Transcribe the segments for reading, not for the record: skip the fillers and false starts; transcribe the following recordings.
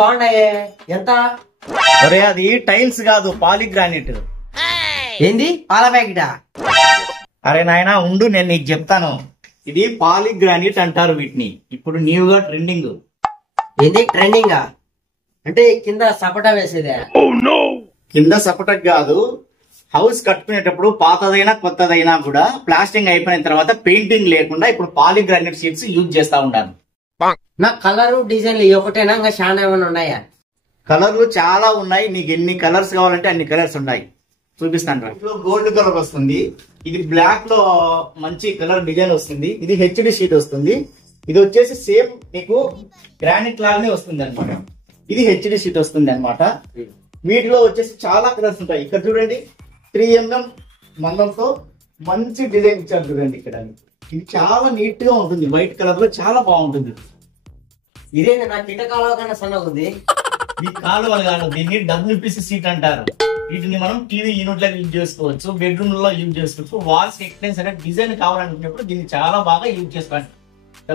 బాగున్నాయే, ఎంత? ఒరే అది టైల్స్ కాదు, పాలిగ్రానైట్. ఏంది పాల ప్యాకెటా? అరే నాయనా ఉండు, నేను నీకు చెప్తాను. ఇది పాలిగ్రానైట్ అంటారు వీటిని. ఇప్పుడు న్యూగా ట్రెండింగ్. ఏంది ట్రెండింగా? అంటే కింద సపోటా వేసేదే? కింద సపటక్ కాదు, హౌస్ కట్టుకునేటప్పుడు పాతదైనా కొత్తదైనా కూడా ప్లాస్టింగ్ అయిపోయిన తర్వాత పెయింటింగ్ లేకుండా ఇప్పుడు పాలిగ్రానైట్ షీట్స్ యూజ్ చేస్తా ఉంటాను. నా కలరు డిజైన్లు ఒకటేనా, ఇంకా చాలా ఏమైనా ఉన్నాయా? కలర్లు చాలా ఉన్నాయి, నీకు ఎన్ని కలర్స్ కావాలంటే అన్ని కలర్స్ ఉన్నాయి, చూపిస్తాను. గోల్డ్ కలర్ వస్తుంది, ఇది బ్లాక్ లో మంచి కలర్ డిజైన్ వస్తుంది, ఇది హెచ్డి షీట్ వస్తుంది, ఇది వచ్చేసి సేమ్ నీకు గ్రానైట్ లాగానే వస్తుంది అనమాట. ఇది హెచ్డి షీట్ వస్తుంది అనమాట. వీటిలో వచ్చేసి చాలా కలర్స్ ఉంటాయి. ఇక్కడ చూడండి 3mm మందంతో మంచి డిజైన్ ఇచ్చారు చూడండి. ఇక్కడ ఇది చాలా నీట్ గా ఉంటుంది, వైట్ కలర్ లో చాలా బాగుంటుంది. ఇదేంటి నా కిట కాలువ కన్నా సన్నగా ఉంది? ఈ కాలువలు కాదు, దీన్ని WPC సీట్ అంటారు. వీటిని మనం టీవీ యూనిట్ లో యూజ్ చేసుకోవచ్చు, బెడ్రూమ్ లో యూజ్ చేసుకోవచ్చు, వాల్స్ ఎక్స్టెన్స్ అనే డిజైన్ కావాలనుకున్నప్పుడు దీన్ని చాలా బాగా యూజ్ చేసుకోవాలి.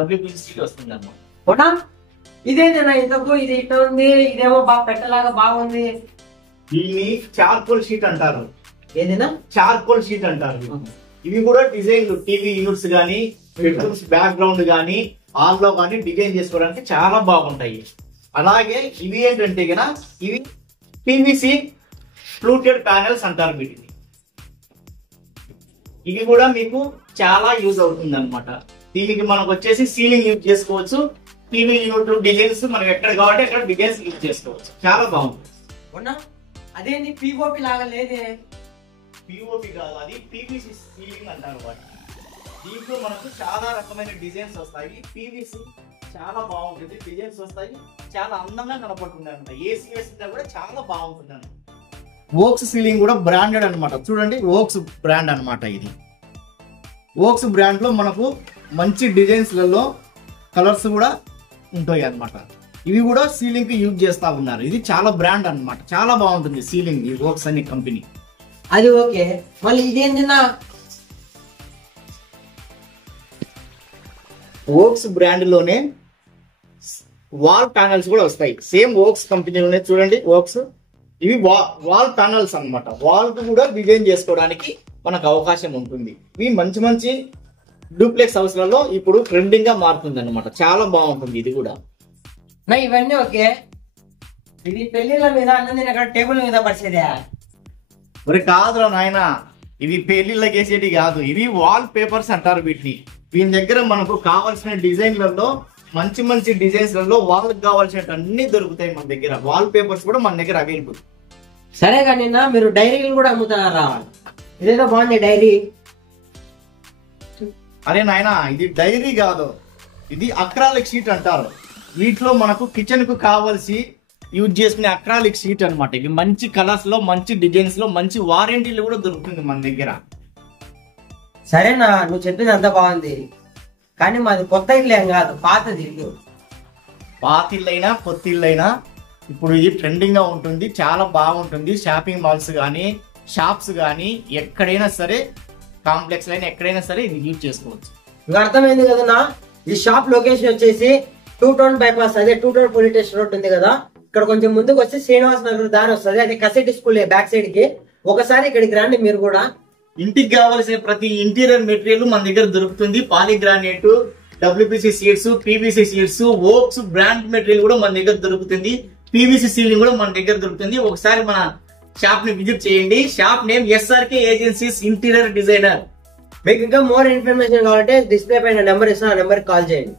WPC సీట్ వస్తుంది అన్నమాట. ఇదేంటన్నా ఇంతకు ఇది ఇట్లా ఉంది, ఇదేమో బాగా పెట్టలాగా బాగుంది. దీన్ని చార్కోల్ షీట్ అంటారు. ఏదైనా చార్కోల్ షీట్ అంటారు. ఇవి కూడా డిజైన్లు టీవీ యూనిట్స్ గానీ, బెడ్రూమ్స్ బ్యాక్గ్రౌండ్ గానీ, హాల్ లో గానీ డిజైన్ చేసుకోవడానికి చాలా బాగుంటాయి. అలాగే ఇవి ఏంటంటే గన ఇవి PVC ఫ్లూటెడ్ ప్యానెల్స్ అంటారు వీటిని. ఇవి కూడా మీకు చాలా యూజ్ అవుతుంది అనమాట. దీనికి మనకు వచ్చేసి సీలింగ్ యూజ్ చేసుకోవచ్చు, టీవీ యూనిట్ డిజైన్స్ మనకి ఎక్కడ కావాలంటే అక్కడ డిజైన్స్ యూజ్ చేసుకోవచ్చు, చాలా బాగుంటుంది. అదేంటి POP లాగా లేదే? POP కాదు, అది PVC సీలింగ్ అంటారు వాటిని. దీంట్లో మనకు చాలా రకమైన డిజైన్స్ వస్తాయి. PVC చాలా బాగుంటుంది, డిజైన్స్ వస్తాయి, చాలా అందంగా కనపడుతుంది అనమాట. AC వేసినా కూడా చాలా బాగుంటుంది అనమాట. వోక్స్ సీలింగ్ కూడా బ్రాండెడ్ అనమాట. చూడండి వోక్స్ బ్రాండ్ అనమాట. ఇది వోక్స్ బ్రాండ్ లో మనకు మంచి డిజైన్స్ లలో కలర్స్ కూడా ఉంటాయి అనమాట. ఇవి కూడా సీలింగ్ కి యూజ్ చేస్తా ఉన్నారు. ఇది చాలా బ్రాండ్ అనమాట, చాలా బాగుంటుంది సీలింగ్ ఈ వోక్స్ అనే కంపెనీ. అది ఓకే, మళ్ళీ ఇదేంటినా? వోక్స్ బ్రాండ్ లోనే వాల్ ప్యానల్స్ కూడా వస్తాయి, సేమ్ వోక్స్ కంపెనీలోనే. చూడండి వోక్స్, ఇవి వాల్ ప్యానల్స్ అన్నమాట. వాల్ కూడా డిజైన్ చేసుకోవడానికి మనకు అవకాశం ఉంటుంది. ఇవి మంచి మంచి డూప్లెక్స్ హౌస్లలో ఇప్పుడు ట్రెండింగ్ గా మారుతుంది అనమాట, చాలా బాగుంటుంది ఇది కూడా. నా ఇవన్నీ ఓకే, ఇది పెళ్లిళ్ళ మీద అన్నది అక్కడ టేబుల్ మీద పరిచేదే? మరి కాదురా నాయన, ఇవి పెళ్లిళ్ళకి వేసేటి కాదు, ఇవి వాల్ పేపర్స్ అంటారు వీటిని. వీని దగ్గర మనకు కావాల్సిన డిజైన్లలో మంచి మంచి డిజైన్స్ లలో వాళ్ళకి కావాల్సిన అన్ని దొరుకుతాయి మన దగ్గర. వాల్ పేపర్స్ కూడా మన దగ్గర అవైలబుల్. సరే కానీ మీరు డైరీలు కూడా అమ్ముతారా? ఇదేదో బాగుంది డైరీ. అరే నాయన, ఇది డైరీ కాదు, ఇది అక్రాలిక్ షీట్ అంటారు. వీటిలో మనకు కిచెన్ కు కావాల్సి యూజ్ చేసుకునే అక్రాలిక్ షీట్ అనమాట. ఇవి మంచి కలర్స్ లో, మంచి డిజైన్స్ లో, మంచి వారంటీలు కూడా దొరుకుతుంది మన దగ్గర. సరేనా, నువ్వు చెప్పింది అంతా బాగుంది, కానీ మాది కొత్త ఇల్లు ఏం కాదు, పాతది ఇల్లు. పాత ఇల్లైనా కొత్త ఇల్లైనా ఇప్పుడు ఇది ట్రెండింగ్ గా ఉంటుంది, చాలా బాగుంటుంది. షాపింగ్ మాల్స్ కానీ, షాప్స్ కానీ, ఎక్కడైనా సరే, కాంప్లెక్స్ అయినా ఎక్కడైనా సరే ఇది యూజ్ చేసుకోవచ్చు. ఇంకా అర్థమైంది కదన్నా. ఈ షాప్ లొకేషన్ వచ్చేసి 2 టౌన్ బైపాస్, అదే 2 టౌన్ పోలీస్ స్టేషన్ రోడ్ ఉంది కదా, ఇక్కడ కొంచెం ముందుకు వస్తే శ్రీనివాస్ నగర్ దారి వస్తుంది, అది కసెట్టి స్కూల్ బ్యాక్ సైడ్ కి. ఒకసారి ఇక్కడికి రండి మీరు కూడా. ఇంటికి కావాల్సిన ప్రతి ఇంటీరియర్ మెటీరియల్ మన దగ్గర దొరుకుతుంది. Polygranite, WPC sheets, PVC sheets, Vox brand material కూడా మన దగ్గర దొరుకుతుంది. PVC సీలింగ్ కూడా మన దగ్గర దొరుకుతుంది. ఒకసారి మన షాప్ ని విజిట్ చేయండి. Shop name SRK agencies interior designer. మీకు ఇంకా మోర్ ఇన్ఫర్మేషన్ కావాలంటే డిస్ప్లే పైన నెంబర్ ఇస్తాను, ఆ నెంబర్ కాల్ చేయండి.